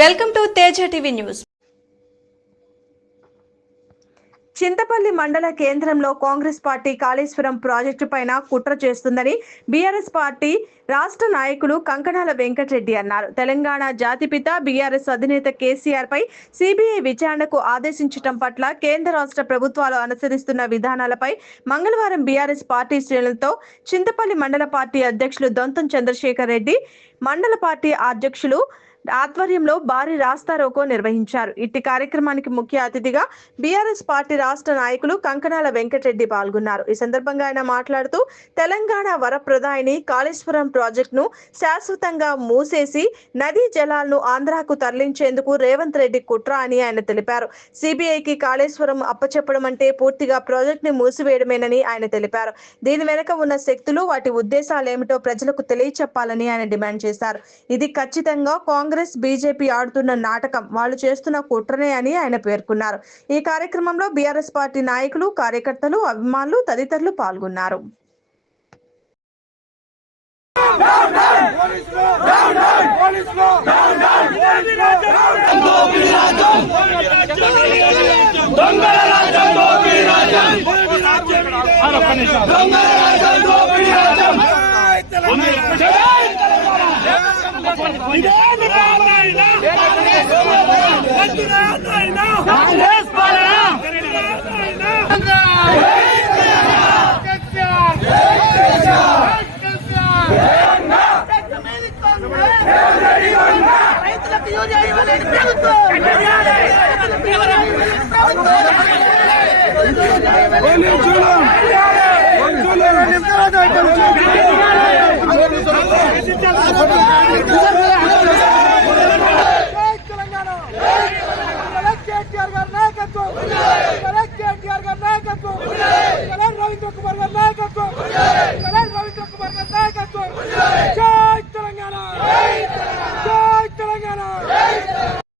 Welcome to Teja TV news. Chintapalli మండల కేంద్రంలో Congress party Kaleshwaram project పైన కుట్ర చేస్తుందని బీఆర్ఎస్ పార్టీ రాష్ట్ర నాయకులు కంకణాల వెంకటరెడ్డి అన్నారు. తెలంగాణ జాతిపిత బీఆర్ఎస్ అధినేత కేసీఆర్ పై సిబిఐ విచారణకు ఆదేశించడం పట్ల కేంద్ర రాష్ట్ర ప్రభుత్వాలు అనుసరిస్తున్న విధానాలపై మంగళవారం బీఆర్ఎస్ పార్టీ శ్రేణులతో చింతపల్లి మండల పార్టీ అధ్యక్షులు దొంతం చంద్రశేఖర్ రెడ్డి మండల పార్టీ అధ్యక్షులు ఆధ్వర్యంలో భారీ రాస్తారోకో నిర్వహించారు. ఇట్టి కార్యక్రమానికి ముఖ్య అతిథిగా బీఆర్ఎస్ పార్టీ రాష్ట్ర నాయకులు కంకణాల వెంకటరెడ్డి పాల్గొన్నారు. ఈ సందర్భంగా ఆయన మాట్లాడుతూ తెలంగాణ వరప్రదాయిని కాళేశ్వరం ప్రాజెక్టును శాశ్వతంగా మూసేసి నదీ జలాలను ఆంధ్రాకు తరలించేందుకు రేవంత్ రెడ్డి కుట్ర అని ఆయన తెలిపారు. సిబిఐకి కాళేశ్వరం అప్పచెప్పడం అంటే పూర్తిగా ప్రాజెక్టుని మూసివేయడమేనని ఆయన తెలిపారు. దీని వెనుక ఉన్న శక్తులు, వాటి ఉద్దేశాలేమిటో ప్రజలకు తెలియచెప్పాలని ఆయన డిమాండ్ చేశారు. ఇది ఖచ్చితంగా కాంగ్రెస్ బీజేపీ ఆడుతున్న నాటకం, వాళ్ళు చేస్తున్న కుట్రనే అని ఆయన పేర్కొన్నారు. ఈ కార్యక్రమంలో బీఆర్ఎస్ పార్టీ నాయకులు, కార్యకర్తలు, అభిమానులు తదితరులు పాల్గొన్నారు. Hola,